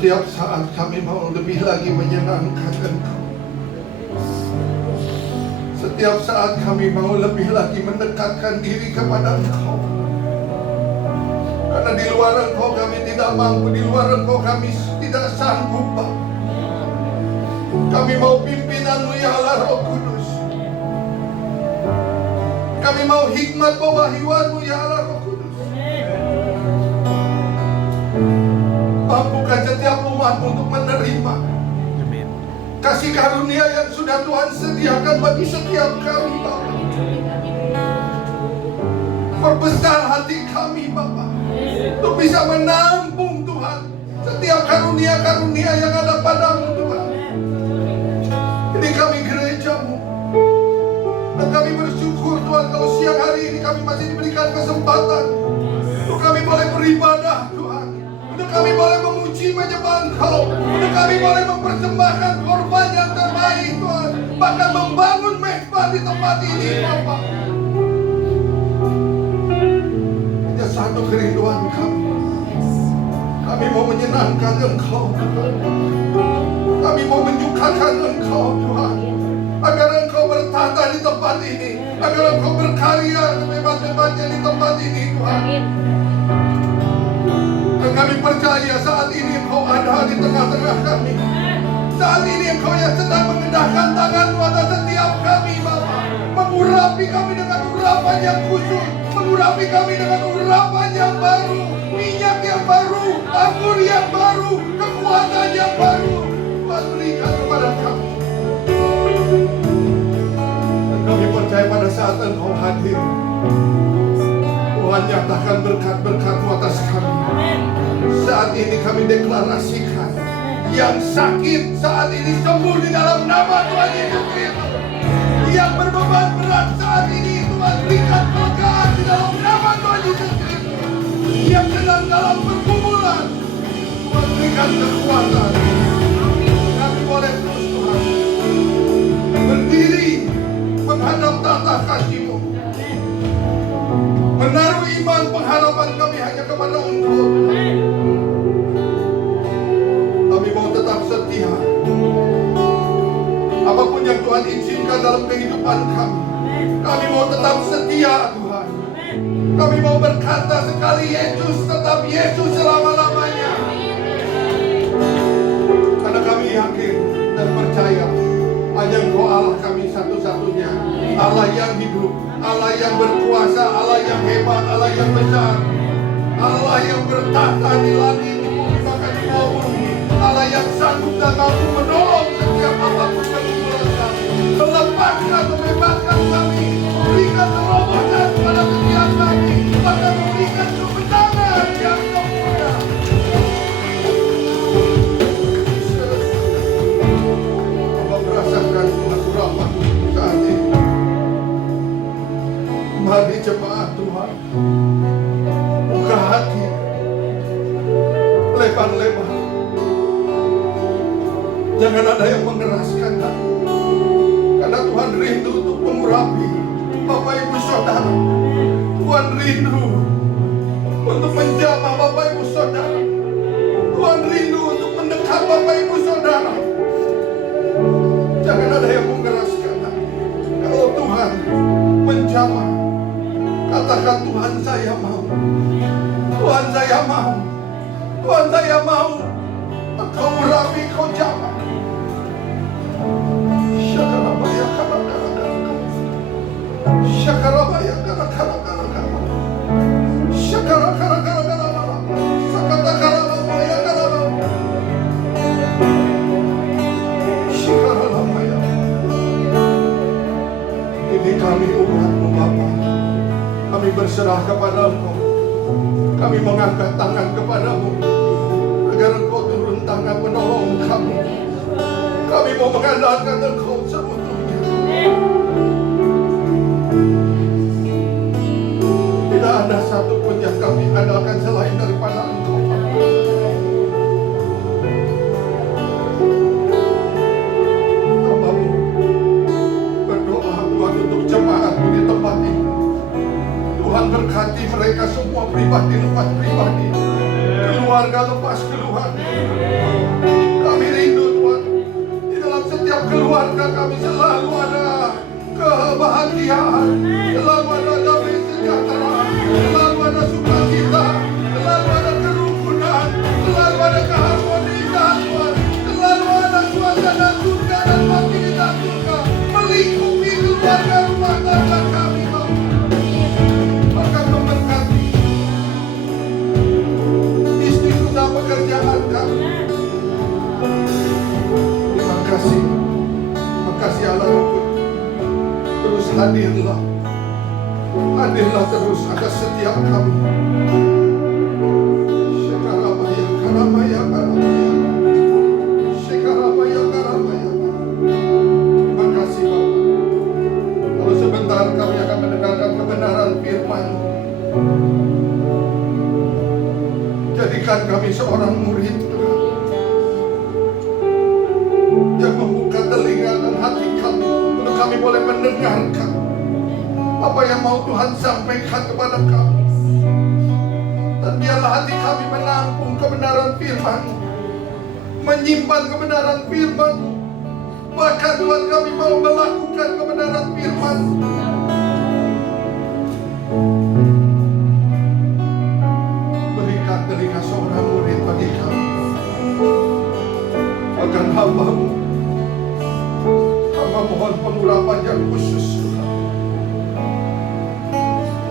Setiap saat kami mau lebih lagi menyenangkan Engkau. Setiap saat kami mau lebih lagi mendekatkan diri kepada Engkau. Karena di luar Engkau kami tidak mampu, di luar Engkau kami tidak sanggup, Bapa. Kami mau pimpinan-Mu ya Allah Roh Kudus. Kami mau hikmat pewahyuan-Mu ya Allah Roh Kudus. Mampukan setiap umat-Mu untuk menerima kasih karunia yang sudah Tuhan sediakan bagi setiap kami, Bapa. Perbesar hati kami, Bapa, untuk bisa menampung Tuhan setiap karunia-karunia yang ada padamu, Tuhan. Ini kami gereja-Mu, dan kami bersyukur Tuhan kalau siang hari ini kami masih diberikan kesempatan untuk kami boleh beribadah, Tuhan. Untuk kami boleh memuji menyembah Engkau, untuk kami boleh mempersembahkan korban yang terbaik, Tuhan. Bahkan membangun mezbah di tempat ini, Bapa. Hanya satu kerinduan kami. Kami mau menyenangkan Engkau, Tuhan. Kami mau menyukakan Engkau, Tuhan. Agar Engkau bertata di tempat ini, agar Engkau berkarya sehebat-hebatnya di tempat ini, Tuhan. Dan kami percaya saat ini Engkau ada di tengah-tengah kami. Saat ini Engkau yang sedang mengendahkan tangan-Mu atas setiap kami, Bapa. Mengurapi kami dengan urapan yang khusus, mengurapi kami dengan urapan yang baru, minyak yang baru, anggur yang baru, kekuatan yang baru. Tuhan berikan kepada kami. Dan kami percaya pada saat Engkau hadir, Tuhan nyatakan berkat-berkat-Mu atas kami. Saat ini kami deklarasikan, yang sakit saat ini sembuh di dalam nama Tuhan Yesus Kristus. Yang berbeban berat saat ini Tuhan berikan kelegaan di dalam nama Tuhan Yesus Kristus. Yang sedang dalam pergumulan, Tuhan berikan kekuatan. Kami boleh terus, Tuhan, berdiri menghadap tata kasih-Mu, menaruh iman pengharapan kami hanya kepada Engkau. Kami mau tetap setia. Apapun yang Tuhan izinkan dalam kehidupan kami, kami mau tetap setia, Tuhan. Kami mau berkata sekali Yesus, tetap Yesus selama-lamanya. Karena kami Allah yang hidup, Allah yang berkuasa, Allah yang hebat, Allah yang besar, Allah yang bertahta di langit, di bumi, bahkan di bawah bumi, Allah yang sanggup dan mampu menolong setiap apapun pergumulan kami. Lepaskan, membebaskan kami, berikan terobosan pada setiap kami, bahkan berikan kebenaran yang sempurna. Hamba merasakan pengurapan saat ini. Mari jemaat Tuhan, buka hati lebar-lebar. Jangan ada yang mengeraskan hati, karena Tuhan rindu untuk mengurapi Bapak Ibu Saudara. Tuhan rindu untuk menjamah Bapak Ibu Saudara. Tuhan rindu untuk mendekat Bapak Ibu Saudara. Jangan ada yang mengeraskan hati. Kalau Tuhan menjamah, katakan, Tuhan saya mau, Tuhan saya mau, Tuhan saya mau. Engkau urapi, Kau jamah. Syakarabaya karakara-karakara, Syakarabaya karakara-karakara, Syakarakara-karakara, Sakatakarabaya karakara, Syakarabaya. Ini kami umat-Mu Bapa. Kami berserah kepada-Mu. Kami mengangkat tangan kepada-Mu agar Engkau turun tangan menolong kami. Kami mau mengandalkan Engkau seutuhnya. Tidak ada satupun yang kami andalkan selain daripada Engkau. Hamba-Mu berdoa Tuhan untuk jemaat-Mu di tempat ini. Tuhan berkati mereka semua, pribadi lepas pribadi, keluarga lepas keluarga. Kami rindu Tuhan, di dalam setiap keluarga kami selalu ada kebahagiaan, selalu ada damai sejahtera, selalu ada sukacita, selalu ada kerukunan, selalu ada keharmonisan Tuhan, selalu ada suasana surga dan fasilitas surga melingkupi keluarga rumah tangga kami. Bahkan memberkati istri sudah pekerjaan kami. Terima kasih, terima kasih Allah Rabbul. Terus hadirlah, hadirlah terus atas setiap kami. Syakarabaya karamaya karamaya, Syakarabaya karamaya. Terima kasih Bapak. Lalu sebentar kami akan mendengarkan kebenaran firman. Jadikan kami seorang murid Tuhan, yang membuka telinga dan hati kami untuk kami boleh mendengarkan apa yang mau Tuhan sampaikan kepada kami. Dan biarlah hati kami menampung kebenaran firman, menyimpan kebenaran firman. Bahkan Tuhan kami mau melakukan kebenaran firman. Berikan telinga seorang murid bagi kami. Bahkan hamba-Mu, hamba mohon pengurapan yang khusus.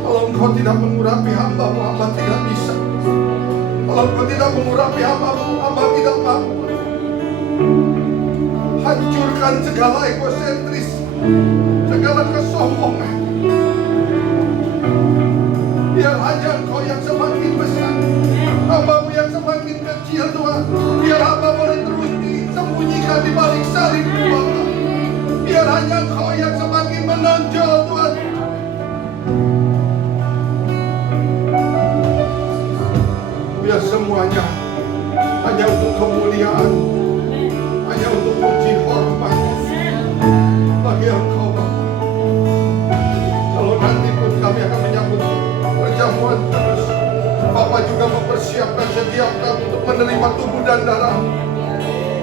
Kalau Engkau tidak mengurapi hamba-Mu, hamba tidak bisa. Kalau Engkau tidak mengurapi hamba-Mu, hamba tidak mampu. Hancurkan segala egosentris, segala kesombongan. Biar hanya Engkau yang semakin besar, hamba-Mu yang semakin kecil Tuhan. Biar hamba boleh terus disembunyikan di balik salib Bapa. Biar hanya Engkau yang semakin menonjol Tuhan. Biar semuanya hanya untuk kemuliaan, hanya untuk puji hormat bagi Engkau Bapa. Kalau nanti pun kami akan menyambut perjamuan terus, Bapak juga mempersiapkan setiap kami untuk menerima tubuh dan darah.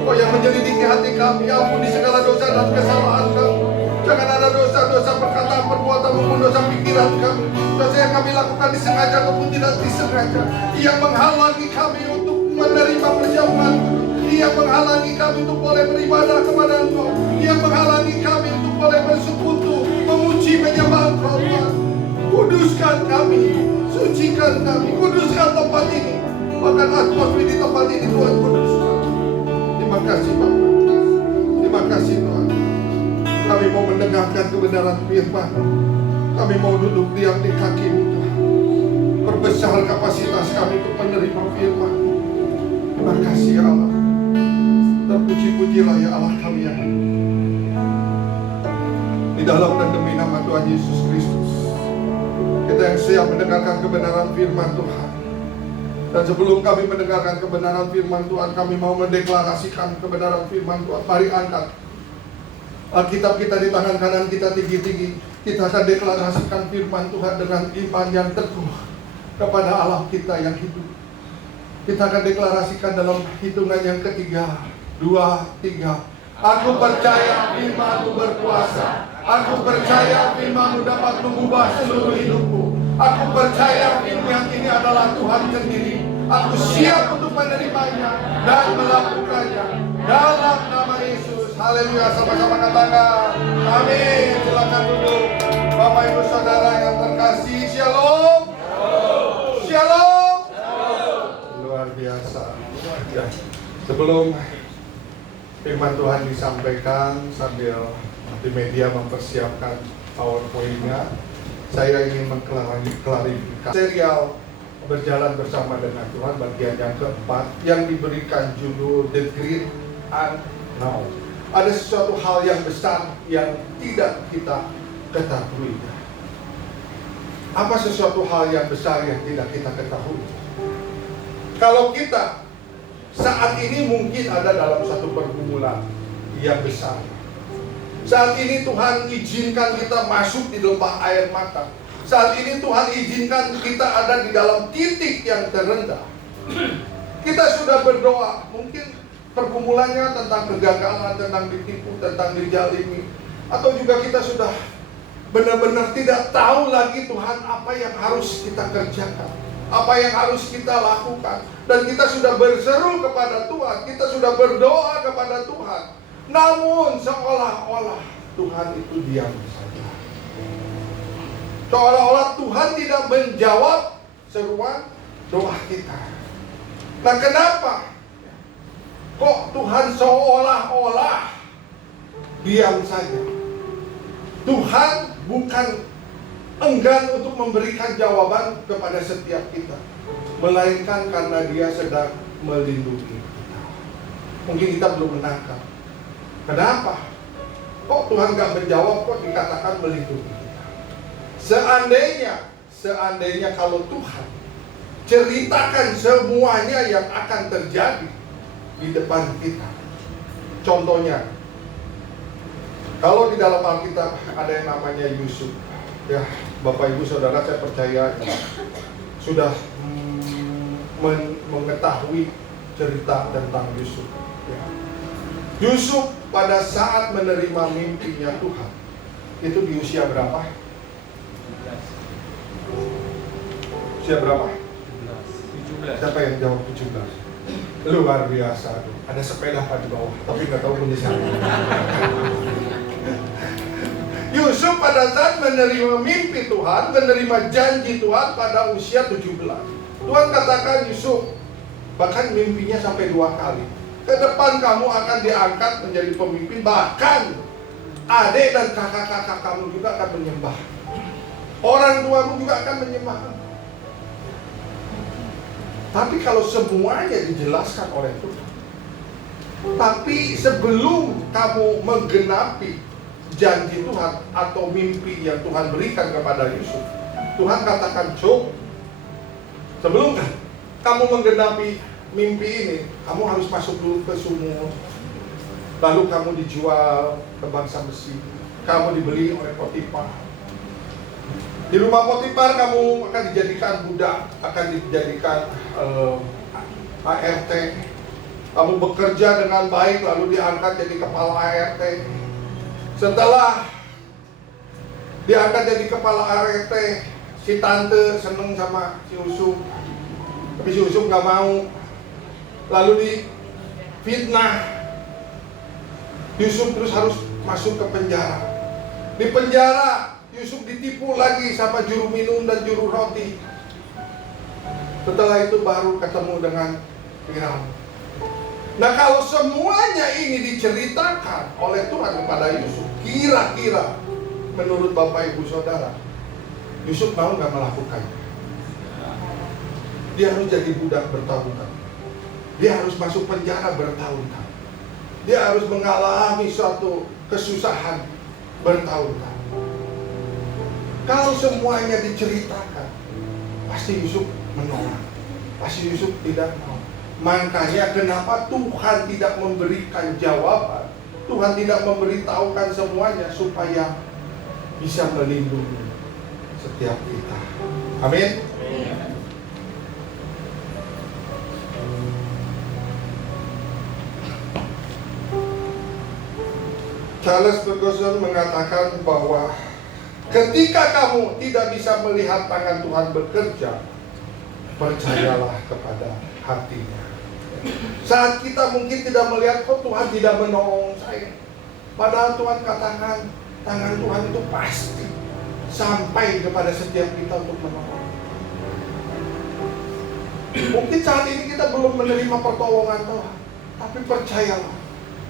Kau yang menyelidiki hati kami, ampuni segala dosa dan kesalahan kami. Jangan ada dosa-dosa perkataan, perbuatan maupun dosa pikiran kami, dosa yang kami lakukan disengaja ataupun tidak disengaja, yang menghalangi kami untuk menerima perjamuan, yang menghalangi kami untuk boleh beribadah kepada Engkau, yang menghalangi kami untuk boleh bersekutu, memuji, menyembah Engkau Tuhan. Kuduskan kami, sucikan kami, kuduskan tempat ini. Bahkan atmosfer di tempat ini Tuhan kuduskan. Terima kasih Bapak. Terima kasih Tuhan. Kami mau mendengarkan kebenaran firman. Kami mau duduk diam di kaki-Mu Tuhan. Perbesar kapasitas kami untuk menerima firman. Terima kasih ya Allah. Terpuji-pujilah ya Allah kami yang di dalam dan demi nama Tuhan Yesus Kristus. Kita yang siap mendengarkan kebenaran firman Tuhan. Dan sebelum kami mendengarkan kebenaran firman Tuhan, kami mau mendeklarasikan kebenaran firman Tuhan. Mari angkat Alkitab kita di tangan kanan kita tinggi-tinggi. Kita akan deklarasikan firman Tuhan dengan iman yang teguh kepada Allah kita yang hidup. Kita akan deklarasikan dalam hitungan yang ketiga, 2, 3. Aku percaya firman-Mu berkuasa. Aku percaya firman-Mu dapat mengubah seluruh hidupku. Aku percaya firman ini adalah Tuhan sendiri. Aku siap untuk menerimanya dan melakukannya dalam nama Yesus. Haleluya, sama-sama katakan amin. Silakan duduk Bapak Ibu Saudara yang terkasih. Shalom. Shalom. Luar biasa. Sebelum firman Tuhan disampaikan sambil di media mempersiapkan PowerPoint-nya, saya ingin mengklarifikasi serial berjalan bersama dengan Tuhan bagian yang keempat yang diberikan judul The Great Unknown. Ada sesuatu hal yang besar yang tidak kita ketahui. Apa sesuatu hal yang besar yang tidak kita ketahui? Kalau kita saat ini mungkin ada dalam satu pergumulan yang besar. Saat ini Tuhan izinkan kita masuk di lembah air mata. Saat ini Tuhan izinkan kita ada di dalam titik yang terendah. Kita sudah berdoa, mungkin pergumulannya tentang kegagalan, tentang ditipu, tentang dijalimi. Atau juga kita sudah benar-benar tidak tahu lagi Tuhan apa yang harus kita kerjakan, apa yang harus kita lakukan. Dan kita sudah berseru kepada Tuhan, kita sudah berdoa kepada Tuhan. Namun seolah-olah Tuhan itu diam saja. Seolah-olah Tuhan tidak menjawab seruan doa kita. Nah, kenapa? Kok Tuhan seolah-olah diam saja? Tuhan bukan enggan untuk memberikan jawaban kepada setiap kita, melainkan karena Dia sedang melindungi kita. Mungkin kita belum menangkap. Kenapa? Kok Tuhan gak menjawab, kok dikatakan melindungi kita? Seandainya kalau Tuhan ceritakan semuanya yang akan terjadi di depan kita. Contohnya, kalau di dalam Alkitab ada yang namanya Yusuf. Ya, Bapak Ibu Saudara, saya percaya sudah mengetahui cerita tentang Yusuf. Ya. Yusuf pada saat menerima mimpinya Tuhan, itu di usia berapa? Usia berapa? 17. Siapa yang jawab 17? Luar biasa. Ada sepeda di bawah, tapi nggak tahu bunyi siapa. Yusuf pada saat menerima mimpi Tuhan, menerima janji Tuhan pada usia 17. Tuhan katakan, Yusuf, bahkan mimpinya sampai 2 kali. Ke depan kamu akan diangkat menjadi pemimpin, bahkan adik dan kakak-kakak kamu juga akan menyembah. Orang tuamu juga akan menyembah. Tapi kalau semuanya dijelaskan oleh Tuhan, tapi sebelum kamu menggenapi janji Tuhan atau mimpi yang Tuhan berikan kepada Yusuf, Tuhan katakan, Job, sebelum kamu menggenapi mimpi ini, kamu harus masuk dulu ke sumur, lalu kamu dijual ke bangsa Mesir, kamu dibeli oleh Potifar. Di rumah Potifar kamu akan dijadikan budak, akan dijadikan ART. Kamu bekerja dengan baik, lalu diangkat jadi kepala ART. Setelah diangkat jadi kepala ART, si tante seneng sama si Yusuf, tapi si Yusuf gak mau. Lalu fitnah. Yusuf terus harus masuk ke penjara. Di penjara Yusuf ditipu lagi sama juru minum dan juru roti. Setelah itu baru ketemu dengan Firaun. Nah, kalau semuanya ini diceritakan oleh Tuhan kepada Yusuf, kira-kira menurut Bapak Ibu Saudara, Yusuf mau nggak melakukannya? Dia harus jadi budak bertahun-tahun. Dia harus masuk penjara bertahun-tahun. Dia harus mengalami suatu kesusahan bertahun-tahun. Kalau semuanya diceritakan, pasti Yusuf menolak. Pasti Yusuf tidak mau. Makanya kenapa Tuhan tidak memberikan jawaban, Tuhan tidak memberitahukan semuanya supaya bisa melindungi setiap kita. Amin. Charles Ferguson mengatakan bahwa ketika kamu tidak bisa melihat tangan Tuhan bekerja, percayalah kepada hatinya. Saat kita mungkin tidak melihat, kok Tuhan tidak menolong saya, padahal Tuhan katakan tangan Tuhan itu pasti sampai kepada setiap kita untuk menolong. Mungkin saat ini kita belum menerima pertolongan Tuhan, tapi percayalah,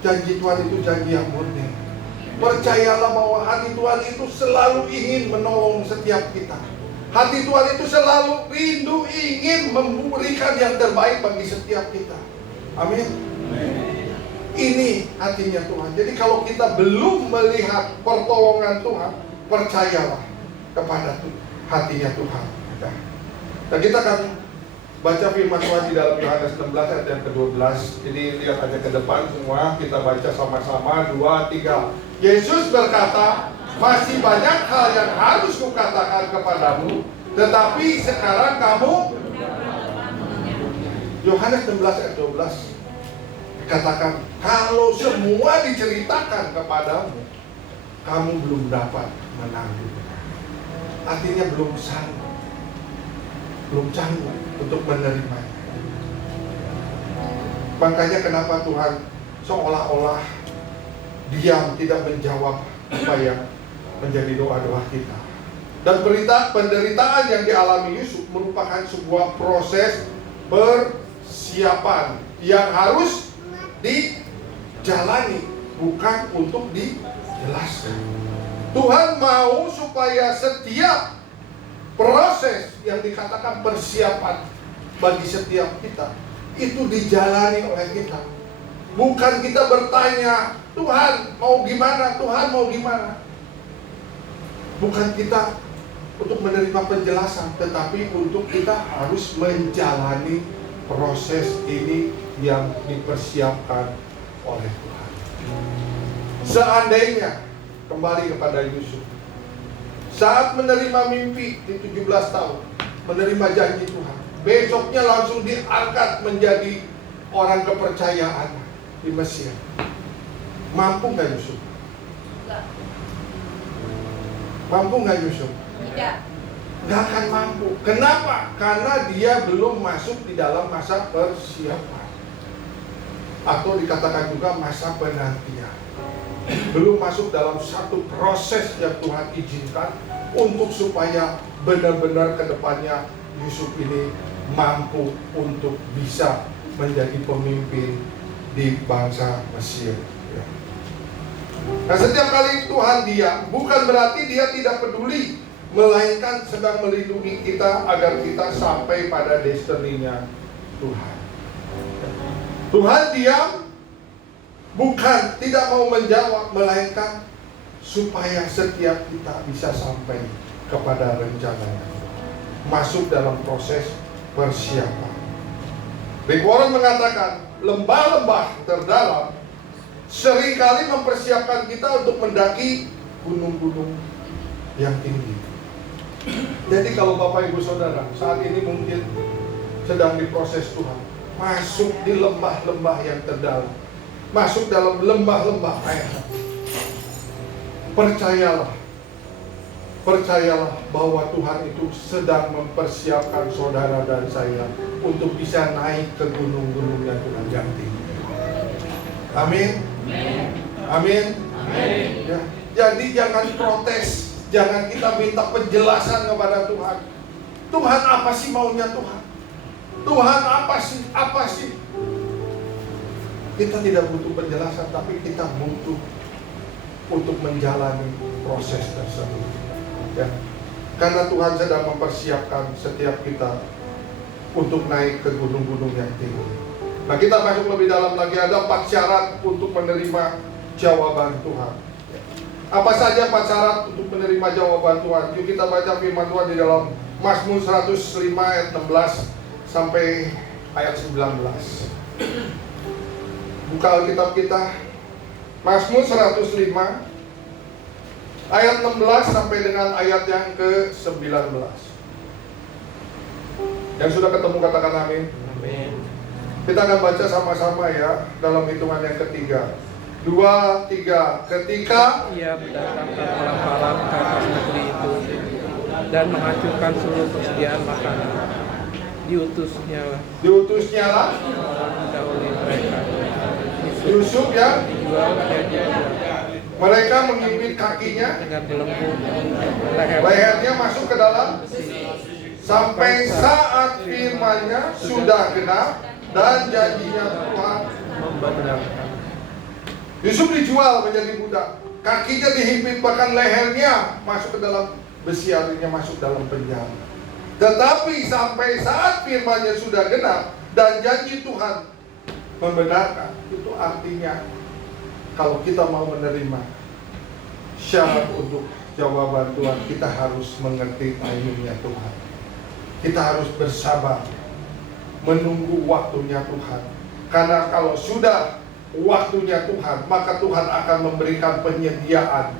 janji Tuhan itu janji yang murni. Percayalah bahwa hati Tuhan itu selalu ingin menolong setiap kita. Hati Tuhan itu selalu rindu ingin memberikan yang terbaik bagi setiap kita. Amin. Ini hatinya Tuhan. Jadi kalau kita belum melihat pertolongan Tuhan, percayalah kepada hatinya Tuhan. Dan kita akan baca firman Tuhan di dalam Yohanes 16 ayat yang ke-12. Jadi lihat aja ke depan semua, kita baca sama-sama. 2, 3. Yesus berkata, masih banyak hal yang harus kukatakan kepadamu, tetapi sekarang kamu. Yohanes 16 ayat 12 dikatakan, kalau semua diceritakan kepadamu, kamu belum dapat menanggung. Artinya belum sanggup untuk menerimanya. Makanya kenapa Tuhan seolah-olah diam, tidak menjawab apa yang menjadi doa-doa kita. Dan penderitaan yang dialami Yusuf merupakan sebuah proses persiapan yang harus dijalani, bukan untuk dijelaskan. Tuhan mau supaya setiap proses yang dikatakan persiapan bagi setiap kita itu dijalani oleh kita. Bukan kita bertanya, Tuhan mau gimana, Tuhan mau gimana. Bukan kita untuk menerima penjelasan, tetapi untuk kita harus menjalani proses ini yang dipersiapkan oleh Tuhan. Seandainya, kembali kepada Yusuf, saat menerima mimpi di 17 tahun, menerima janji Tuhan, besoknya langsung diangkat menjadi orang kepercayaan di Mesir. Mampu nggak Yusuf? Mampu nggak Yusuf? Tidak. Nggak akan mampu. Kenapa? Karena dia belum masuk di dalam masa persiapan, atau dikatakan juga masa penantian. Belum masuk dalam satu proses yang Tuhan izinkan untuk supaya benar-benar ke depannya Yusuf ini mampu untuk bisa menjadi pemimpin di bangsa Mesir. Nah, setiap kali Tuhan diam, bukan berarti dia tidak peduli, melainkan sedang melindungi kita agar kita sampai pada destininya Tuhan. Tuhan diam bukan tidak mau menjawab, melainkan supaya setiap kita bisa sampai kepada rencananya, masuk dalam proses persiapan. Rick Warren mengatakan, lembah-lembah terdalam seringkali mempersiapkan kita untuk mendaki gunung-gunung yang tinggi. Jadi kalau Bapak Ibu Saudara saat ini mungkin sedang diproses Tuhan, masuk di lembah-lembah yang terdalam, masuk dalam lembah-lembah air, percayalah bahwa Tuhan itu sedang mempersiapkan saudara dan saya untuk bisa naik ke gunung-gunung yang Tuhan yang tinggi. Amin. Amin. Ya. Jadi jangan protes, jangan kita minta penjelasan kepada Tuhan. Tuhan apa sih maunya Tuhan? Tuhan apa sih? Apa sih? Kita tidak butuh penjelasan, tapi kita butuh untuk menjalani proses tersebut. Ya. Karena Tuhan sedang mempersiapkan setiap kita untuk naik ke gunung-gunung yang tinggi. Nah, kita masuk lebih dalam lagi, ada 4 syarat untuk menerima jawaban Tuhan. Apa saja 4 syarat untuk menerima jawaban Tuhan? Yuk kita baca firman Tuhan di dalam Mazmur 105 ayat 16 sampai ayat 19. Buka Alkitab kita. Mazmur 105 ayat 16 sampai dengan ayat yang ke-19. Yang sudah ketemu katakan amin. Amin. Kita akan baca sama-sama ya dalam hitungan yang ketiga. 2, 3. Ketika Ia mendatangkan malam-malam ke atas negeri itu dan menghancurkan seluruh persediaan makanan. Diutusnya lah mendahului mereka. Yusuf ya, Dijual lehernya mereka mengimpit kakinya, dengan belenggu lehernya masuk ke dalam, sampai saat firman-Nya sudah genap dan janjinya Tuhan membenarkan. Yusuf dijual menjadi budak, kakinya dihimpit, bahkan lehernya masuk ke dalam besi, artinya masuk dalam penjara. Tetapi sampai saat firman-Nya sudah genap dan janji Tuhan membenarkan, itu artinya kalau kita mau menerima syarat untuk jawaban Tuhan, kita harus mengerti timingnya Tuhan. Kita harus bersabar menunggu waktunya Tuhan. Karena kalau sudah waktunya Tuhan, maka Tuhan akan memberikan penyediaan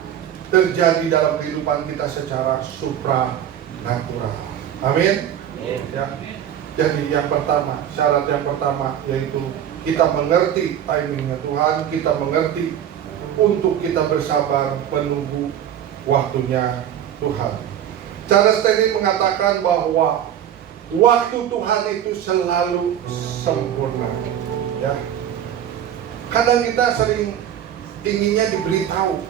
terjadi dalam kehidupan kita secara supranatural. Amin. Ya. Jadi yang pertama, syarat yang pertama yaitu kita mengerti timingnya Tuhan, kita mengerti untuk kita bersabar menunggu waktunya Tuhan. Charles Stanley mengatakan bahwa waktu Tuhan itu selalu sempurna. Ya. Kadang kita sering inginnya diberitahu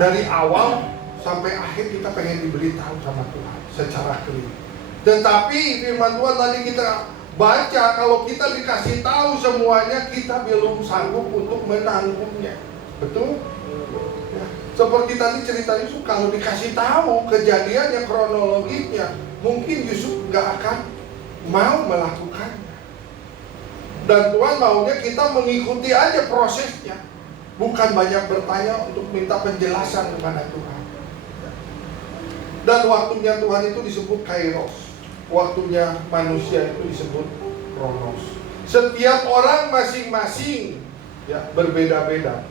dari awal sampai akhir, kita pengen diberitahu sama Tuhan secara clear. Tetapi firman Tuhan tadi kita baca, kalau kita dikasih tahu semuanya, kita belum sanggup untuk menanggungnya. Betul? Ya. Seperti tadi cerita Yusuf, kalau dikasih tahu kejadiannya, kronologinya, mungkin Yusuf nggak akan mau melakukannya. Dan Tuhan maunya kita mengikuti aja prosesnya, bukan banyak bertanya untuk minta penjelasan kepada Tuhan. Dan waktunya Tuhan itu disebut kairos, waktunya manusia itu disebut kronos. Setiap orang masing-masing ya berbeda-beda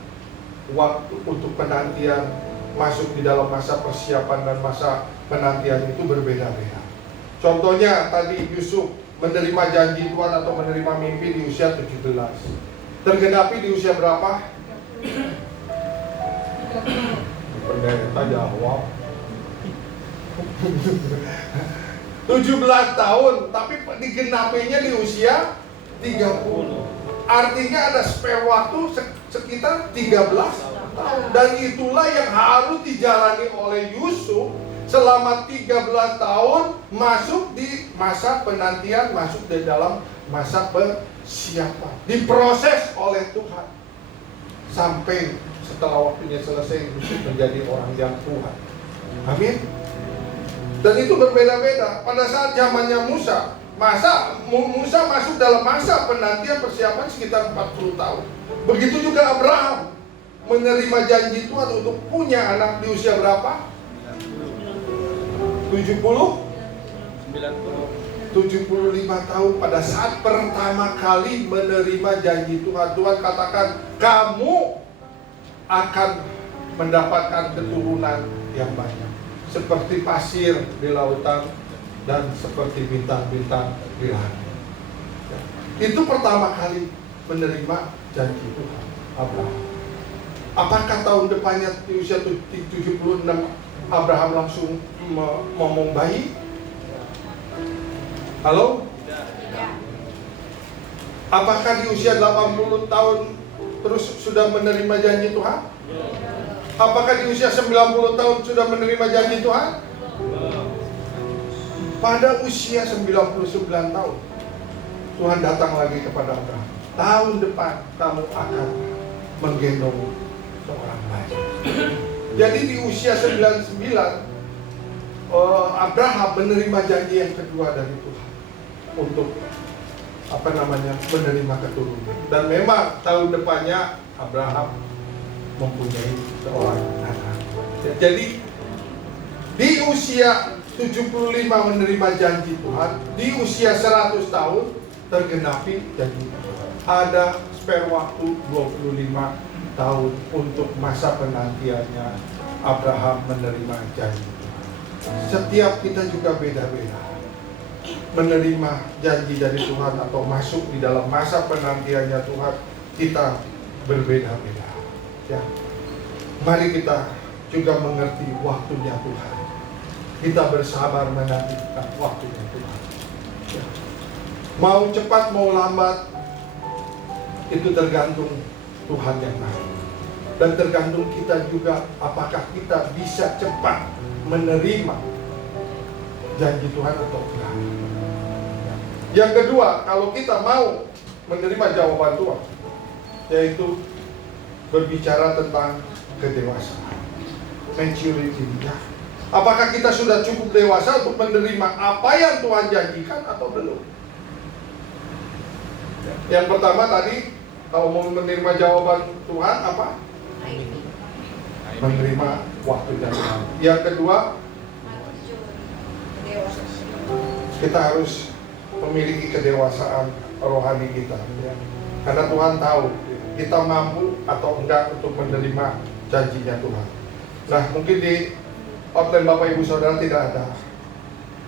waktu untuk penantian, masuk di dalam masa persiapan dan masa penantian itu berbeda-beda. Contohnya tadi Yusuf menerima janji Tuhan atau menerima mimpi di usia 17. Tergenapi di usia berapa? Pendeta jawab 17 tahun, tapi digenapinya di usia 30. Artinya ada spare waktu sekitar 13 tahun. Dan itulah yang harus dijalani oleh Yusuf selama 13 tahun, masuk di masa penantian, masuk di dalam masa persiapan, diproses oleh Tuhan sampai setelah waktunya selesai Yusuf menjadi orang yang kuat. Amin. Dan itu berbeda-beda. Pada saat zamannya Musa masuk dalam masa penantian persiapan sekitar 40 tahun. Begitu juga Abraham menerima janji Tuhan untuk punya anak di usia berapa? 75 tahun. Pada saat pertama kali menerima janji Tuhan, Tuhan katakan, kamu akan mendapatkan keturunan yang banyak, seperti pasir di lautan dan seperti bintang-bintang di langit. Itu pertama kali menerima janji Tuhan Abraham. Apakah tahun depannya di usia 76 Abraham langsung ngomong bayi? Halo? Apakah di usia 80 tahun terus sudah menerima janji Tuhan? Apakah di usia 90 tahun sudah menerima janji Tuhan? Pada usia 99 tahun Tuhan datang lagi kepada Abraham. Tahun depan kamu akan menggendong seorang bayi. Jadi di usia 99 Abraham menerima janji yang kedua dari Tuhan untuk menerima keturunan. Dan memang tahun depannya Abraham mempunyai seorang anak. Jadi di usia 75 menerima janji Tuhan, di usia 100 tahun tergenapi janji Tuhan. Ada spare waktu 25 tahun untuk masa penantiannya Abraham menerima janji Tuhan. Setiap kita juga beda-beda menerima janji dari Tuhan atau masuk di dalam masa penantiannya Tuhan, kita berbeda-beda. Ya, mari kita juga mengerti waktunya Tuhan. Kita bersabar menantikan waktunya Tuhan. Ya. Mau cepat mau lambat itu tergantung Tuhan yang tahu. Dan tergantung kita juga apakah kita bisa cepat menerima janji Tuhan atau enggak. Yang kedua, kalau kita mau menerima jawaban Tuhan, yaitu berbicara tentang kedewasaan, maturity. Ya. Apakah kita sudah cukup dewasa untuk menerima apa yang Tuhan janjikan atau belum? Yang pertama tadi, kalau mau menerima jawaban Tuhan apa? Menerima waktu dan Tuhan. Yang kedua, kita harus memiliki kedewasaan rohani kita, ya. Karena Tuhan tahu kita mampu atau enggak untuk menerima janjinya Tuhan. Nah, mungkin di outline Bapak Ibu Saudara tidak ada.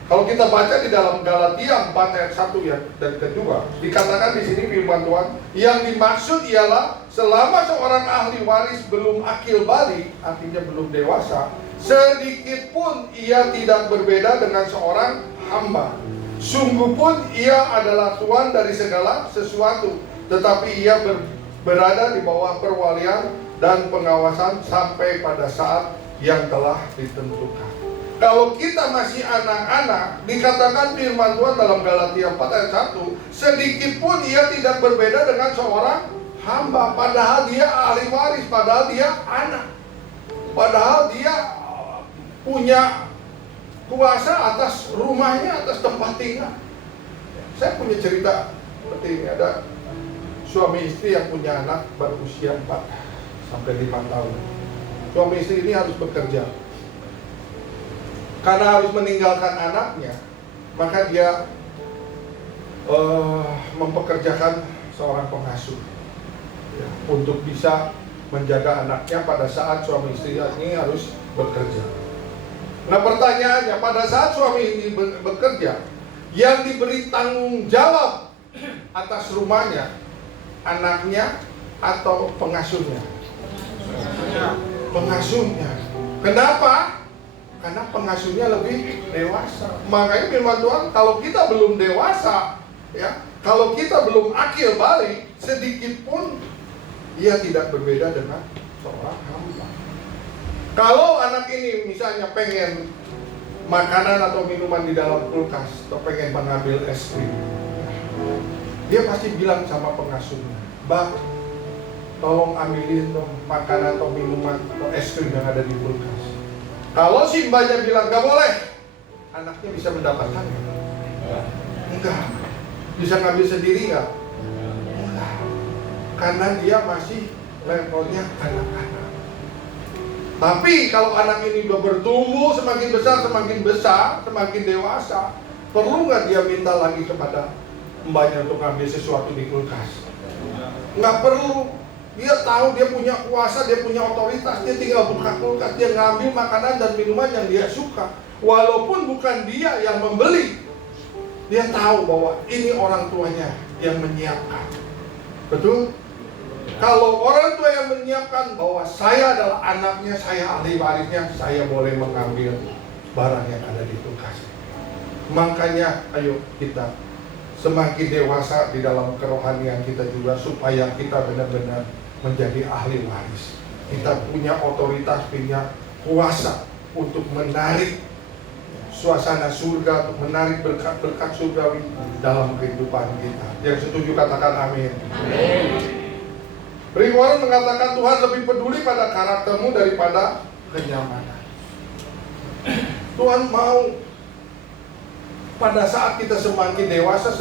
Kalau kita baca di dalam Galatia 4 ayat 1 ya dan kedua, dikatakan di sini firman Tuhan, yang dimaksud ialah selama seorang ahli waris belum akil balik, artinya belum dewasa, sedikit pun ia tidak berbeda dengan seorang hamba. Sungguh pun ia adalah tuan dari segala sesuatu, tetapi ia berada di bawah perwalian dan pengawasan sampai pada saat yang telah ditentukan. Kalau kita masih anak-anak, dikatakan firman Tuhan dalam Galatia 4 ayat 1, sedikit pun ia tidak berbeda dengan seorang hamba, padahal dia ahli waris, padahal dia anak, padahal dia punya kuasa atas rumahnya, atas tempat tinggal. Saya punya cerita seperti ini. Ada suami istri yang punya anak baru usia 4 sampai 5 tahun. Suami istri ini harus bekerja. Karena harus meninggalkan anaknya, maka dia mempekerjakan seorang pengasuh ya, untuk bisa menjaga anaknya pada saat suami istri ini harus bekerja. Nah, pertanyaannya, pada saat suami ini bekerja, yang diberi tanggung jawab atas rumahnya, anaknya atau pengasuhnya? Pengasuhnya. Kenapa? Karena pengasuhnya lebih dewasa. Makanya firman Tuhan, kalau kita belum dewasa, ya, kalau kita belum akil balik, sedikit pun ia tidak berbeda dengan seorang hamba. Kalau anak ini misalnya pengen makanan atau minuman di dalam kulkas, atau pengen mengambil es krim, dia pasti bilang sama pengasuhnya, "Bang, tolong ambilin dong makanan atau minuman atau es krim yang ada di kulkas." Kalau si mbaknya bilang gak boleh, anaknya bisa mendapatkannya? Enggak. Bisa ngambil sendiri nggak? Enggak. Karena dia masih levelnya anak-anak. Tapi kalau anak ini udah bertumbuh semakin besar, semakin dewasa, perlu nggak dia minta lagi kepada mbaknya untuk ngambil sesuatu di kulkas? Nggak perlu. Dia tahu dia punya kuasa, dia punya otoritas, dia tinggal buka kulkas, dia ngambil makanan dan minuman yang dia suka. Walaupun bukan dia yang membeli, dia tahu bahwa ini orang tuanya yang menyiapkan. Betul? Kalau orang tua yang menyiapkan bahwa saya adalah anaknya, saya ahli warisnya, saya boleh mengambil barang yang ada di kulkas. Makanya ayo kita semakin dewasa di dalam kerohanian kita juga, supaya kita benar-benar menjadi ahli waris. Kita punya otoritas, punya kuasa untuk menarik suasana surga, untuk menarik berkat-berkat surgawi dalam kehidupan kita. Yang setuju katakan amin. Amin. Rick Warren mengatakan Tuhan lebih peduli pada karaktermu daripada kenyamanan. Tuhan mau pada saat kita semakin dewasa,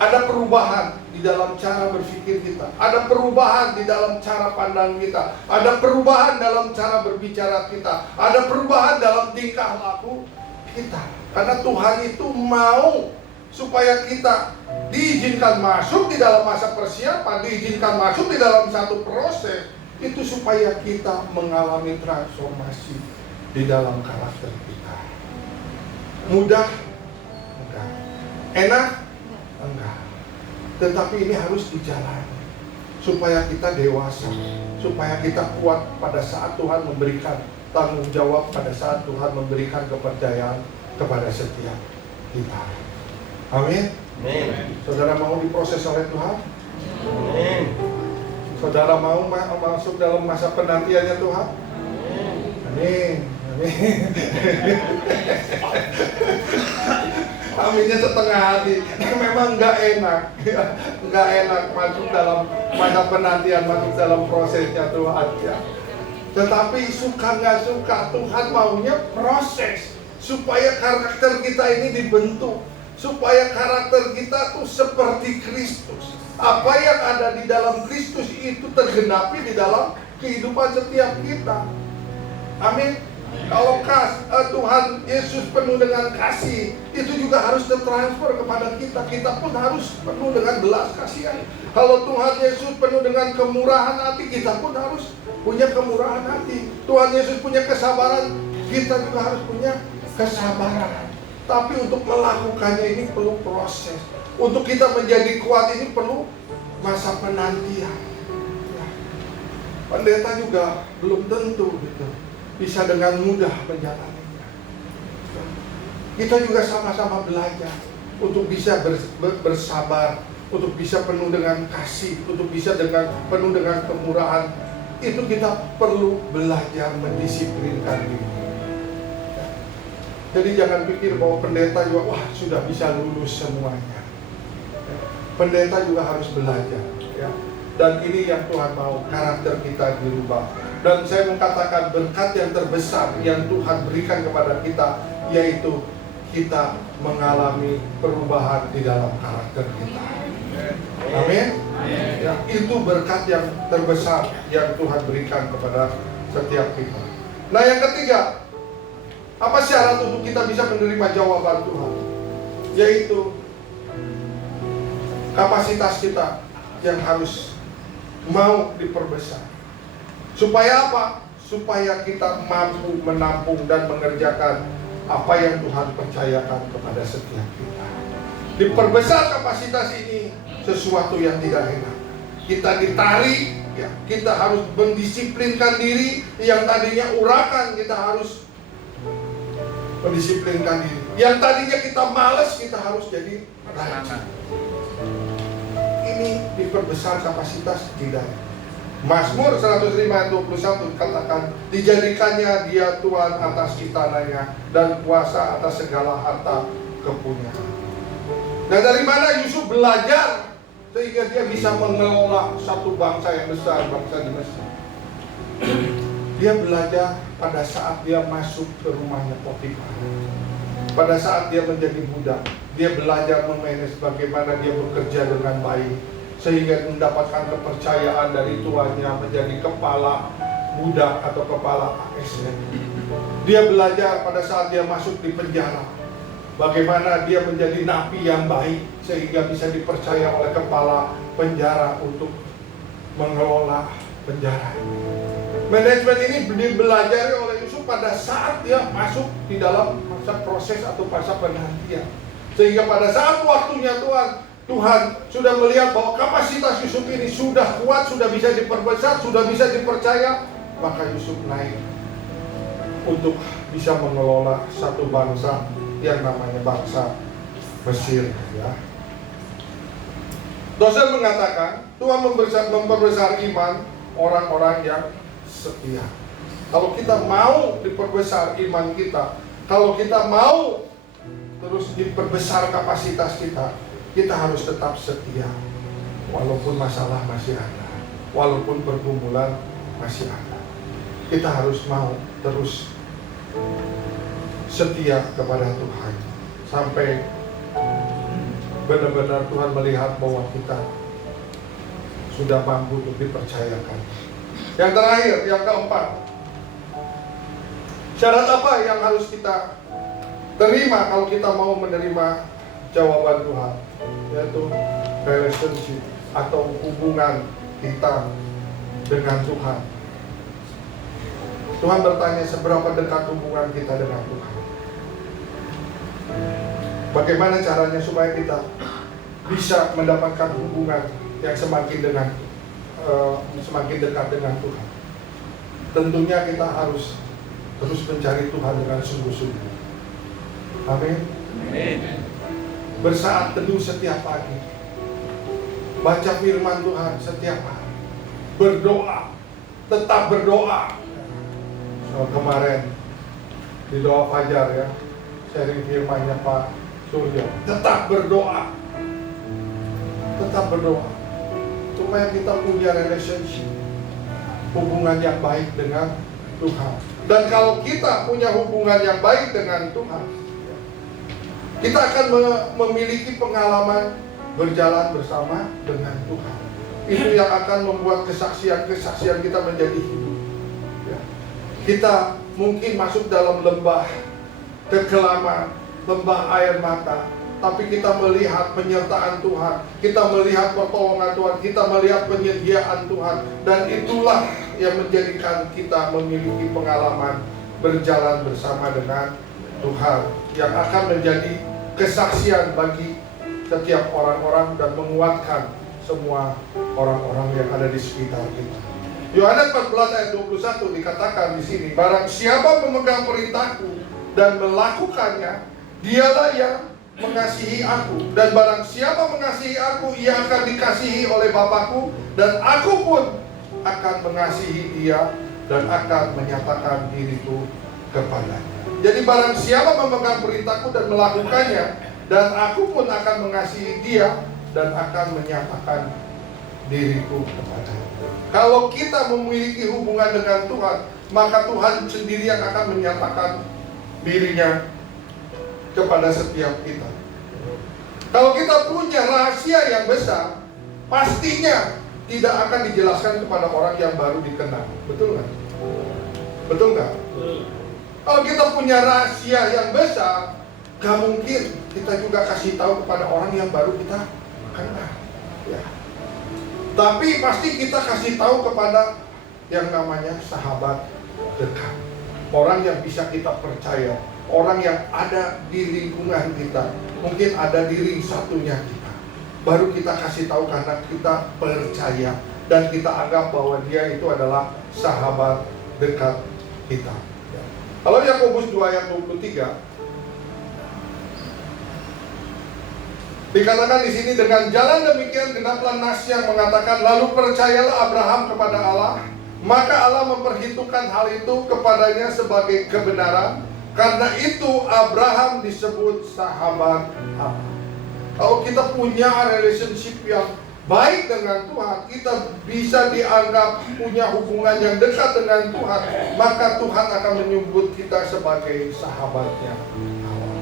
ada perubahan di dalam cara berpikir kita, ada perubahan di dalam cara pandang kita, ada perubahan dalam cara berbicara kita, ada perubahan dalam tingkah laku kita. Karena Tuhan itu mau supaya kita diizinkan masuk di dalam masa persiapan, diizinkan masuk di dalam satu proses, itu supaya kita mengalami transformasi di dalam karakter kita. Mudah? Enggak. Enak? Enggak. Tetapi ini harus dijalani supaya kita dewasa, supaya kita kuat pada saat Tuhan memberikan tanggung jawab, pada saat Tuhan memberikan kepercayaan kepada setiap kita. Amin. Amin. Saudara mau diproses oleh Tuhan? Amin. Saudara mau masuk dalam masa penantiannya Tuhan? Amin. Amin. Aminnya setengah hati. Memang nggak enak, nggak enak masuk dalam masa penantian, masuk dalam prosesnya Tuhan ya. Tetapi suka nggak suka, Tuhan maunya proses supaya karakter kita ini dibentuk, supaya karakter kita tuh seperti Kristus. Apa yang ada di dalam Kristus itu tergenapi di dalam kehidupan setiap kita. Amin. Kalau Tuhan Yesus penuh dengan kasih, itu juga harus tertransfer kepada kita. Kita pun harus penuh dengan belas kasihan. Kalau Tuhan Yesus penuh dengan kemurahan hati, kita pun harus punya kemurahan hati. Tuhan Yesus punya kesabaran, kita juga harus punya kesabaran. Tapi untuk melakukannya ini perlu proses. Untuk kita menjadi kuat ini perlu masa penantian. Pendeta juga belum tentu gitu bisa dengan mudah menjalaninya. Kita juga sama-sama belajar untuk bisa bersabar, untuk bisa penuh dengan kasih, untuk bisa penuh dengan kemurahan. Itu kita perlu belajar mendisiplinkan diri. Jadi jangan pikir bahwa pendeta juga wah sudah bisa lulus semuanya. Pendeta juga harus belajar ya. Dan ini yang Tuhan mau, karakter kita dirubah. Dan saya mau katakan berkat yang terbesar yang Tuhan berikan kepada kita, yaitu kita mengalami perubahan di dalam karakter kita. Amin. Ya, itu berkat yang terbesar yang Tuhan berikan kepada setiap kita. Nah yang ketiga, apa syarat untuk kita bisa menerima jawaban Tuhan? Yaitu kapasitas kita yang harus mau diperbesar. Supaya apa? Supaya kita mampu menampung dan mengerjakan apa yang Tuhan percayakan kepada setiap kita. Diperbesar kapasitas ini sesuatu yang tidak enak. Kita ditarik, ya, kita harus mendisiplinkan diri. Yang tadinya urakan, kita harus mendisiplinkan diri. Yang tadinya kita malas, kita harus jadi rajin. Ini diperbesar kapasitas tidak. Mazmur 105 ayat 21 katakan, dijadikannya dia Tuhan atas istananya dan kuasa atas segala harta kepunyaan. Nah dari mana Yusuf belajar sehingga dia bisa mengelola satu bangsa yang besar, bangsa di Mesir? Dia belajar pada saat dia masuk ke rumahnya Potifar. Pada saat dia menjadi budak, dia belajar memanage bagaimana dia bekerja dengan baik, sehingga mendapatkan kepercayaan dari tuannya menjadi kepala budak atau kepala ASN. Dia belajar pada saat dia masuk di penjara, bagaimana dia menjadi napi yang baik sehingga bisa dipercaya oleh kepala penjara untuk mengelola penjara. Manajemen ini dipelajari oleh Yusuf pada saat dia masuk di dalam masa proses atau masa penantian, sehingga pada saat waktunya Tuhan sudah melihat bahwa kapasitas Yusuf ini sudah kuat, sudah bisa diperbesar, sudah bisa dipercaya, maka Yusuf naik untuk bisa mengelola satu bangsa yang namanya bangsa Mesir, ya. Dosen mengatakan Tuhan memperbesar iman orang-orang yang setia. Kalau kita mau diperbesar iman kita, kalau kita mau terus diperbesar kapasitas kita, kita harus tetap setia. Walaupun masalah masih ada, walaupun pergumulan masih ada, kita harus mau terus setia kepada Tuhan sampai benar-benar Tuhan melihat bahwa kita sudah mampu untuk dipercayakan. Yang terakhir, yang keempat, syarat apa yang harus kita terima kalau kita mau menerima jawaban Tuhan, yaitu relationship atau hubungan kita dengan Tuhan. Tuhan bertanya, seberapa dekat hubungan kita dengan Tuhan? Bagaimana caranya supaya kita bisa mendapatkan hubungan yang semakin dekat dengan Tuhan? Tentunya kita harus terus mencari Tuhan dengan sungguh-sungguh. Amin. Bersaat teduh setiap pagi, baca firman Tuhan setiap hari, berdoa, tetap berdoa. So, kemarin di doa fajar ya, sharing firmannya Pak Suryo, tetap berdoa, supaya kita punya relationship, hubungan yang baik dengan Tuhan. Dan kalau kita punya hubungan yang baik dengan Tuhan, kita akan memiliki pengalaman berjalan bersama dengan Tuhan. Itu yang akan membuat kesaksian-kesaksian kita menjadi hidup. Ya. Kita mungkin masuk dalam lembah kekelaman, lembah air mata, tapi kita melihat penyertaan Tuhan, kita melihat pertolongan Tuhan, kita melihat penyediaan Tuhan, dan itulah yang menjadikan kita memiliki pengalaman berjalan bersama dengan Tuhan, yang akan menjadi kesaksian bagi setiap orang-orang dan menguatkan semua orang-orang yang ada di sekitar kita. Yohanes 14 ayat 21 dikatakan di sini, barang siapa memegang perintahku dan melakukannya, dialah yang mengasihi aku, dan barang siapa mengasihi aku, ia akan dikasihi oleh Bapakku, dan aku pun akan mengasihi dia dan akan menyatakan diriku kepadanya. Jadi barang siapa memegang perintahku dan melakukannya, dan aku pun akan mengasihi dia dan akan menyatakan diriku kepadanya. Kalau kita memiliki hubungan dengan Tuhan, maka Tuhan sendiri yang akan menyatakan dirinya kepada setiap kita. Kalau kita punya rahasia yang besar, pastinya tidak akan dijelaskan kepada orang yang baru dikenal. Betul nggak? Betul nggak? Kalau kita punya rahasia yang besar, gak mungkin kita juga kasih tahu kepada orang yang baru kita kenal. Ya. Tapi pasti kita kasih tahu kepada yang namanya sahabat dekat, orang yang bisa kita percaya, orang yang ada di lingkungan kita, mungkin ada di ring satunya kita. Baru kita kasih tahu karena kita percaya dan kita anggap bahwa dia itu adalah sahabat dekat kita. Kalau Yakobus 2 ayat 23 dikatakan di sini, dengan jalan demikian genaplah nas yang mengatakan, lalu percayalah Abraham kepada Allah, maka Allah memperhitungkan hal itu kepadanya sebagai kebenaran. Karena itu Abraham disebut sahabat Allah. Kalau kita punya relationship yang baik dengan Tuhan, kita bisa dianggap punya hubungan yang dekat dengan Tuhan, maka Tuhan akan menyebut kita sebagai sahabatnya Allah.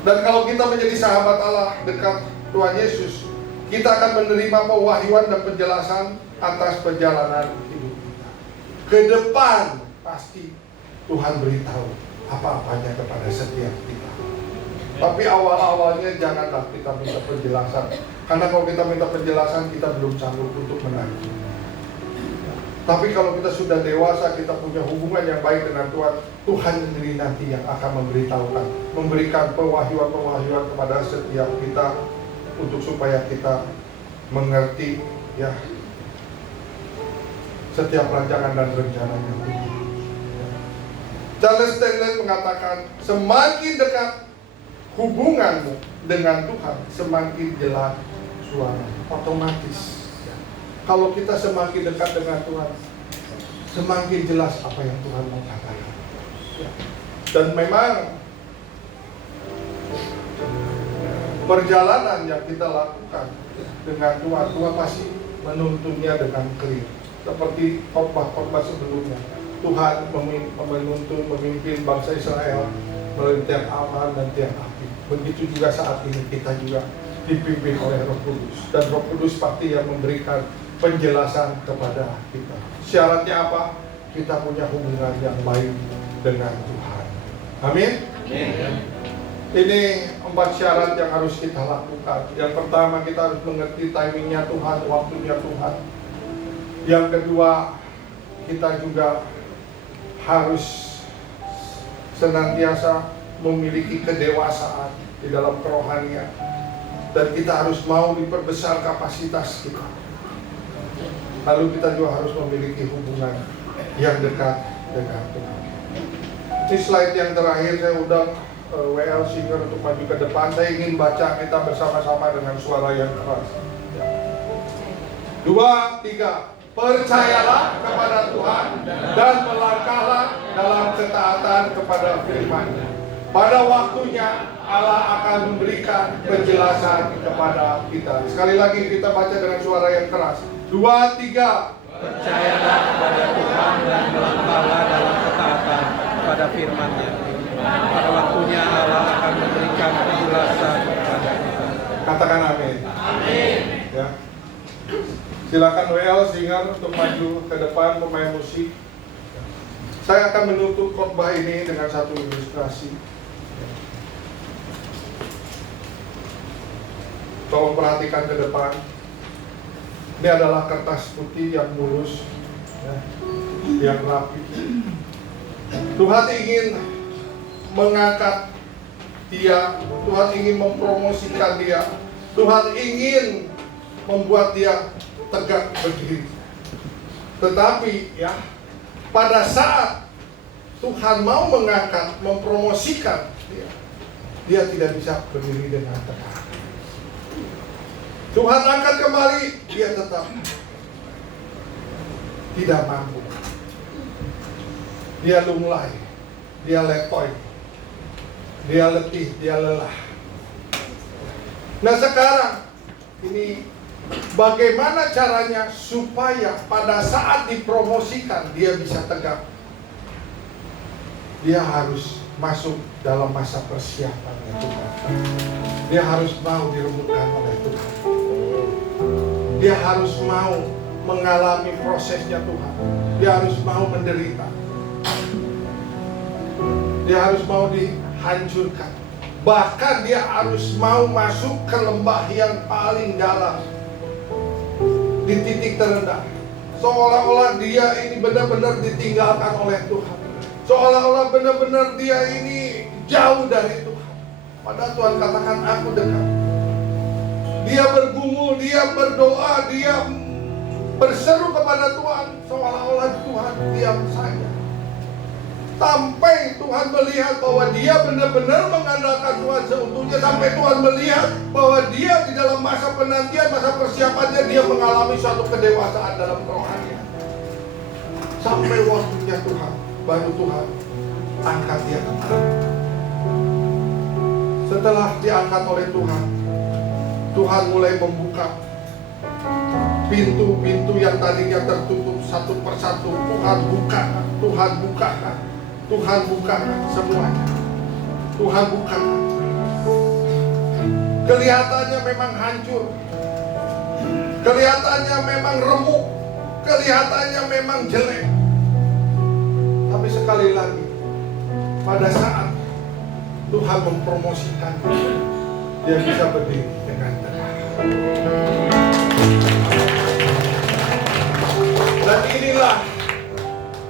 Dan kalau kita menjadi sahabat Allah dekat Tuhan Yesus, kita akan menerima pewahyuan dan penjelasan atas perjalanan hidup kita. Ke depan pasti Tuhan beritahu apa-apanya kepada setiap kita. Tapi awal-awalnya janganlah kita minta penjelasan, karena kalau kita minta penjelasan kita belum sanggup untuk menanggung. Tapi kalau kita sudah dewasa, kita punya hubungan yang baik dengan Tuhan, Tuhan sendiri nanti yang akan memberitahukan, memberikan pewahyuan-pewahyuan kepada setiap kita untuk supaya kita mengerti ya setiap rancangan dan rencananya. Charles Stanley mengatakan, semakin dekat hubunganmu dengan Tuhan semakin jelas suara. Otomatis. Kalau kita semakin dekat dengan Tuhan, semakin jelas apa yang Tuhan mau katakan. Dan memang perjalanan yang kita lakukan dengan Tuhan, Tuhan pasti menuntunnya dengan clear. Seperti khotbah-khotbah sebelumnya, Tuhan menuntun, memimpin bangsa Israel melalui tiang aman dan tiang api. Begitu juga saat ini kita juga dipimpin oleh Roh Kudus, dan Roh Kudus pasti yang memberikan penjelasan kepada kita. Syaratnya apa? Kita punya hubungan yang baik dengan Tuhan. Amin. Ini 4 syarat yang harus kita lakukan. Yang pertama, kita harus mengerti timingnya Tuhan, waktunya Tuhan. Yang kedua, kita juga harus senantiasa memiliki kedewasaan di dalam kerohanian. Dan kita harus mau diperbesar kapasitas kita. Lalu kita juga harus memiliki hubungan yang dekat dengan Tuhan. Ini slide yang terakhir, saya undang WL Singer untuk maju ke depan. Saya ingin baca kita bersama-sama dengan suara yang keras. 2, 3. Percayalah kepada Tuhan dan melangkahlah dalam ketaatan kepada firman-Nya. Pada waktunya Allah akan memberikan penjelasan kepada kita. Sekali lagi kita baca dengan suara yang keras. 2, 3. Percayalah kepada Tuhan dan melangkahlah dalam ketaatan kepada firman-Nya. Pada waktunya Allah akan memberikan penjelasan kepada kita. Katakan amin. Amin. Ya. Silakan WL Singer untuk maju ke depan, pemain musik. Saya akan menutup khotbah ini dengan satu ilustrasi. Tolong perhatikan ke depan. Ini adalah kertas putih yang mulus, ya, yang rapi. Tuhan ingin mengangkat dia, Tuhan ingin mempromosikan dia, Tuhan ingin membuat dia tegak berdiri. Tetapi ya, pada saat Tuhan mau mengangkat, mempromosikan dia tidak bisa berdiri dengan tegak. Tuhan angkat kembali, dia tetap tidak mampu. Dia lunglai, dia letoy, dia letih, dia lelah. Nah sekarang ini bagaimana caranya supaya pada saat dipromosikan dia bisa tegak? Dia harus masuk dalam masa persiapannya Tuhan. Dia harus mau dirembukan oleh Tuhan. Dia harus mau mengalami prosesnya Tuhan. Dia harus mau menderita. Dia harus mau dihancurkan. Bahkan dia harus mau masuk ke lembah yang paling dalam, di titik terendah. Seolah-olah dia ini benar-benar ditinggalkan oleh Tuhan. Seolah-olah benar-benar dia ini jauh dari Tuhan. Padahal Tuhan katakan, aku dekat. Dia bergumul, dia berdoa, dia berseru kepada Tuhan. Seolah-olah Tuhan diam saja. Sampai Tuhan melihat bahwa dia benar-benar mengandalkan Tuhan seutuhnya. Sampai Tuhan melihat bahwa dia di dalam masa penantian, masa persiapannya, dia mengalami suatu kedewasaan dalam kerohanian. Sampai waktunya Tuhan, baru Tuhan angkat dia kembali. Setelah diangkat oleh Tuhan, Tuhan mulai membuka pintu-pintu yang tadinya tertutup satu persatu. Tuhan bukakan, Tuhan bukakan, Tuhan bukakan semuanya. Tuhan bukakan. Kelihatannya memang hancur, kelihatannya memang remuk, kelihatannya memang jelek. Tapi sekali lagi, pada saat Tuhan mempromosikan, dia bisa berdiri dengan tegak. Dan inilah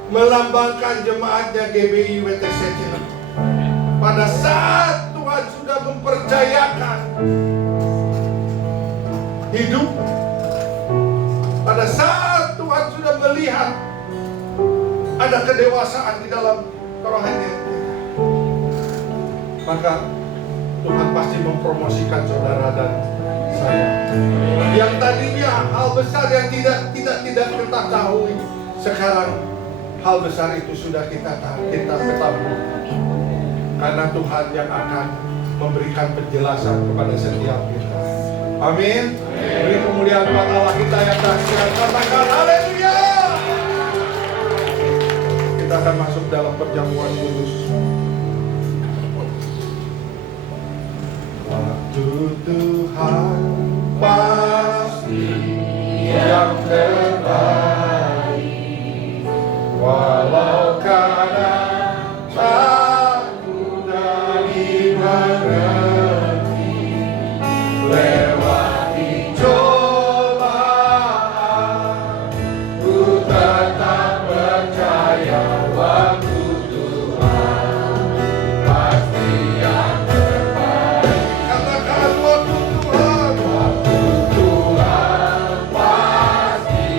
melambangkan jemaatnya GBI WTC Cilegon. Pada saat Tuhan sudah mempercayakan hidup, pada saat Tuhan sudah melihat ada kedewasaan di dalam kerohanian kita, maka Tuhan pasti mempromosikan saudara dan saya. Yang tadinya hal besar yang tidak kita ketahui, sekarang hal besar itu sudah kita ketahui. Karena Tuhan yang akan memberikan penjelasan kepada setiap kita. Amin. Beri kemuliaan buat Allah kita yang dahsyat. Katakan haleluya. Kita akan masuk dalam perjamuan kudus. Waktu Tuhan pasti yang terbaik, walau kadang tak mudah dimengerti, lewati cobaan, ku tetap percaya waktu Tuhan pasti yang terbaik. Katakan waktu Tuhan pasti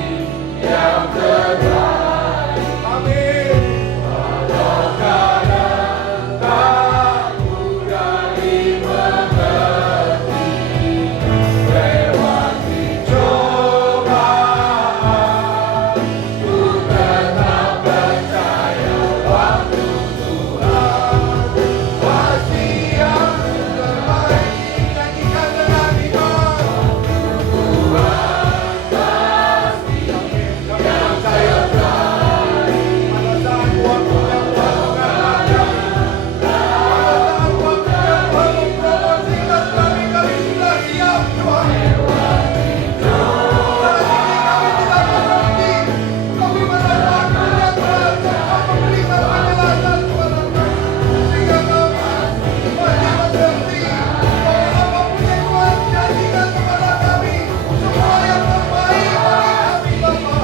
yang terbaik. Amin. Walau kadang tak mudah dimengerti, lewati cobaan, ku tetap percaya waktu Tuhan pasti yang terbaik. Nyanyikan dengan iman. Tuhan pasti yang percaya terbaik. Pada saat waktu yang Tuhan mengadakan, pada saat waktu yang Tuhan mempromosikan kami sudah siap Tuhan. Saat ini kami tidak berhenti, kami menanti waktunya Tuhan, Tuhan memberikan penjelasan kepada kami, sehingga kami masih mengerti bahwa apapun yang Tuhan janjikan kepada kami, semua yang terbaik bagi kami Bapa.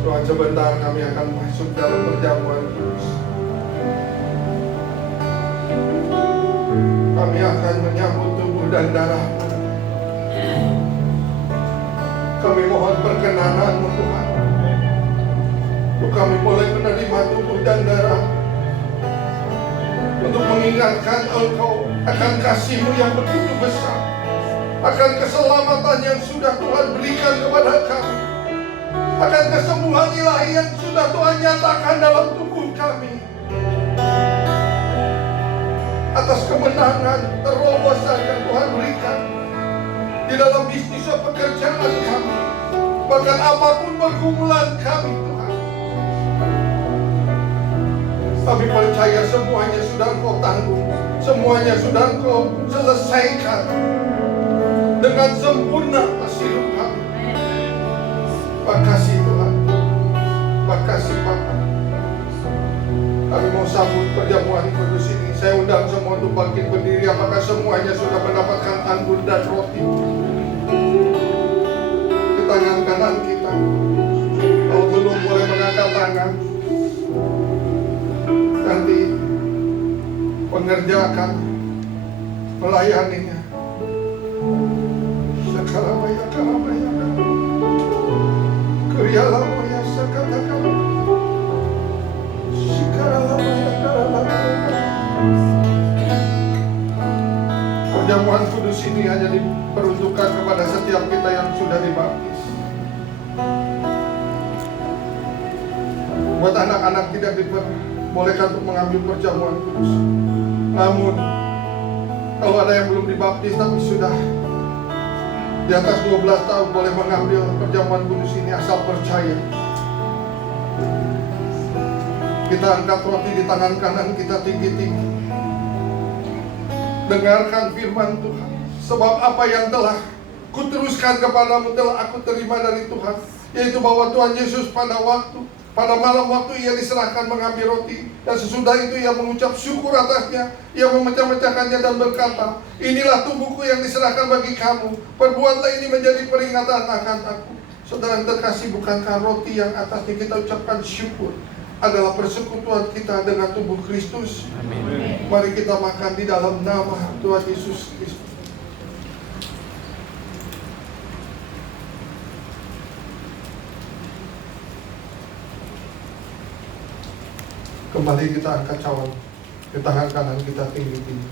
Tuhan, sebentar kami akan masuk dalam perjamuan kudus. Kami akan menyambut tubuh dan darah. Kami mohon perkenanan-Mu Tuhan, untuk kami boleh menerima tubuh dan darah, untuk mengingatkan Engkau akan kasih-Mu yang begitu besar, akan keselamatan yang sudah Tuhan berikan kepada kami, akan kesembuhan ilahi yang sudah Tuhan nyatakan dalam tubuh kami, atas kemenangan terobosan yang Tuhan berikan di dalam bisnis dan pekerjaan kami, bahkan apapun pergumulan kami Tuhan. Kami percaya semuanya sudah Engkau tanggung, semuanya sudah Engkau selesaikan dengan sempurna atas hidup kami. Makasih Tuhan, makasih Bapa. Kami mau sambut perjamuan kudus ini. Saya undang semua untuk bangkit berdiri. Apakah semuanya sudah mendapatkan anggur dan roti di tangan kanan kita? Kalau belum, boleh mengangkat tangan. Nanti pengerjakan melayaninya. Sakalamaya kalamaya Kriyalamaya sakatakala Shikaralamaya karalamaya. Perjamuan kudus ini hanya diperuntukkan kepada setiap kita yang sudah dibaptis. Buat anak-anak tidak diperbolehkan untuk mengambil perjamuan kudus. Namun kalau ada yang belum dibaptis tapi sudah di atas 12 tahun, boleh mengambil perjamuan kudus ini asal percaya. Kita angkat roti di tangan kanan kita tinggi-tinggi. Dengarkan firman Tuhan. Sebab apa yang telah kuteruskan kepadamu telah aku terima dari Tuhan, yaitu bahwa Tuhan Yesus pada malam waktu ia diserahkan mengambil roti, dan sesudah itu ia mengucap syukur atasnya, ia memecah-mecahkannya dan berkata, inilah tubuhku yang diserahkan bagi kamu, perbuatlah ini menjadi peringatan akan aku. Saudara yang terkasih, bukankah roti yang atasnya kita ucapkan syukur adalah persekutuan kita dengan tubuh Kristus? Amin. Mari kita makan di dalam nama Tuhan Yesus Kristus. Kembali kita angkat cawan ke tangan kanan kita tinggi-tinggi.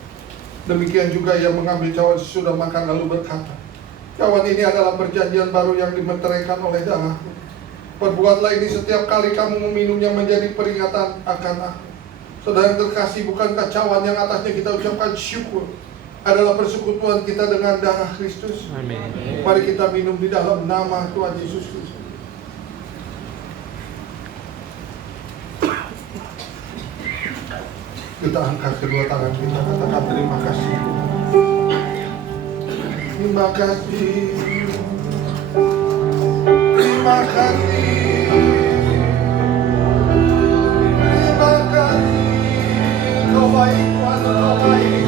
Demikian juga yang mengambil cawan sesudah makan lalu berkata, cawan ini adalah perjanjian baru yang dimeteraikan oleh darahku. Perbuatlah ini setiap kali kamu meminumnya menjadi peringatan akan aku. Saudara yang terkasih, bukankah cawan yang atasnya kita ucapkan syukur adalah persekutuan kita dengan darah Kristus? Amin. Mari kita minum di dalam nama Tuhan Yesus Kristus. Kita angkat kedua tangan kita, katakan terima kasih Tuhan. Terima kasih. Terima kasih. Terima kasih. Engkau baik Tuhan, Engkau baik.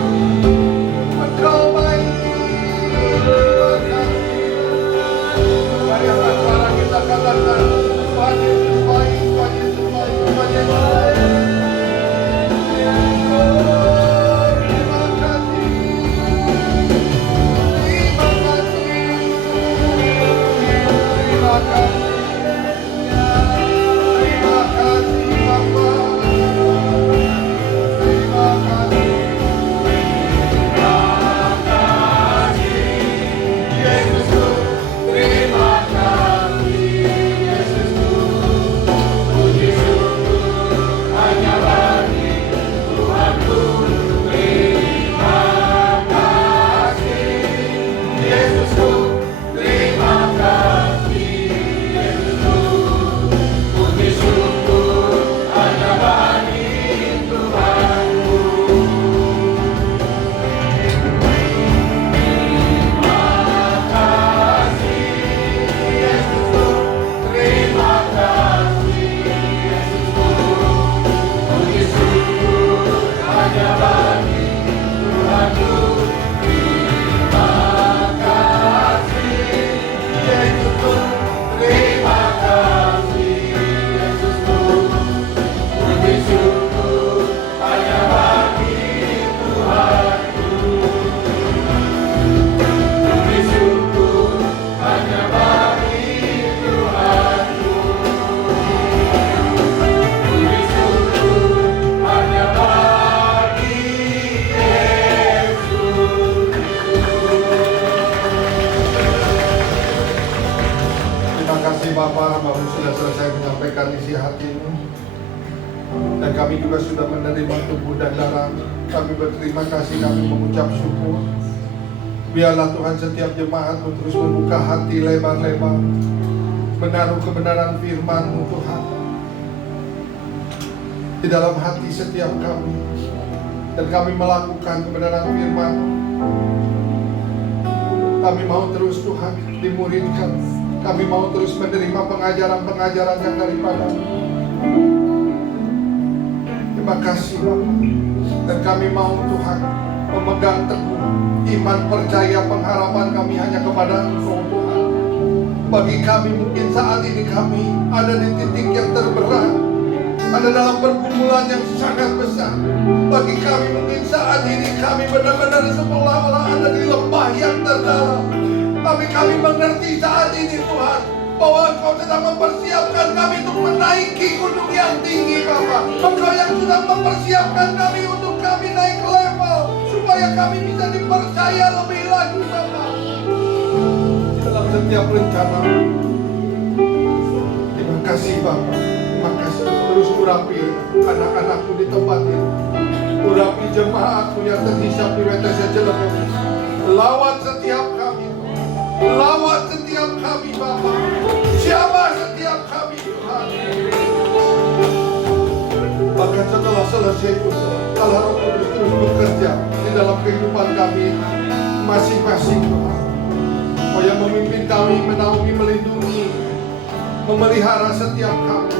Engkau baik. Terima kasih. Mari angkat suara kita katakan, Tuhan Yesus baik, Tuhan Yesus baik, Tuhan Yesus baik. Bapak sudah selesai menyampaikan isi hatimu, dan kami juga sudah menerima tubuh dan darah. Kami berterima kasih, kami mengucap syukur. Biarlah Tuhan setiap jemaat terus membuka hati lebar-lebar, menaruh kebenaran firman-Mu Tuhan di dalam hati setiap kami, dan kami melakukan kebenaran firman. Kami mau terus Tuhan dimuridkan. Kami mau terus menerima pengajaran-pengajaran yang daripada-Mu. Terima kasih Bapak. Dan kami mau Tuhan memegang teguh iman, percaya, pengharapan kami hanya kepada Engkau Tuhan. Bagi kami mungkin saat ini kami ada di titik yang terberat, ada dalam pergumulan yang sangat besar. Bagi kami mungkin saat ini kami benar-benar seolah-olah ada di lembah yang terdalam. Tapi kami mengerti saat ini Tuhan, bahwa Engkau sedang mempersiapkan kami untuk menaiki gunung yang tinggi Bapa. Engkau yang sedang mempersiapkan kami untuk kami naik level, supaya kami bisa dipercaya lebih lagi Bapa. Dalam setiap rencana. Terima kasih Bapa. Terima kasih. Terus urapi anak-anakku di tempat ini. Urapi jemaatku yang terhisap di Bethesda Cilegon. Lawat setiap kami. Lawat setiap kami Bapa. Siapa setiap kami Tuhan. Bahkan setelah selesai itu, Biarlah Roh Kudus terus bekerja di dalam kehidupan kami masing-masing Tuhan. Oh yang memimpin kami, menaungi, melindungi, memelihara setiap kami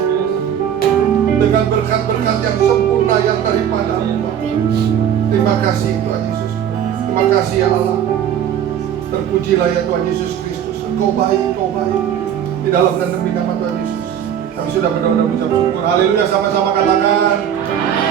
dengan berkat-berkat yang sempurna yang daripada-Mu. Terima kasih Tuhan Yesus. Terima kasih ya Allah. Terpujilah ya Tuhan Yesus Kristus. Engkau baik, Engkau baik. Di dalam dan demi nama Tuhan Yesus kami sudah berdoa dan mengucap syukur. Haleluya, sama-sama katakan